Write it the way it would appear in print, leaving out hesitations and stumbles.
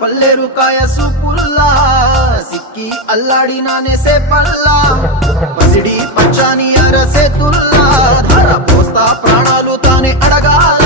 పల్లెరు కాయ సూపుల్లా సిక్కి అల్లాడినానే సేపల్లా పసిడి పచ్చాని అరసేతుల్లా ధర పోస్తా ప్రాణాలు తానే అడగాల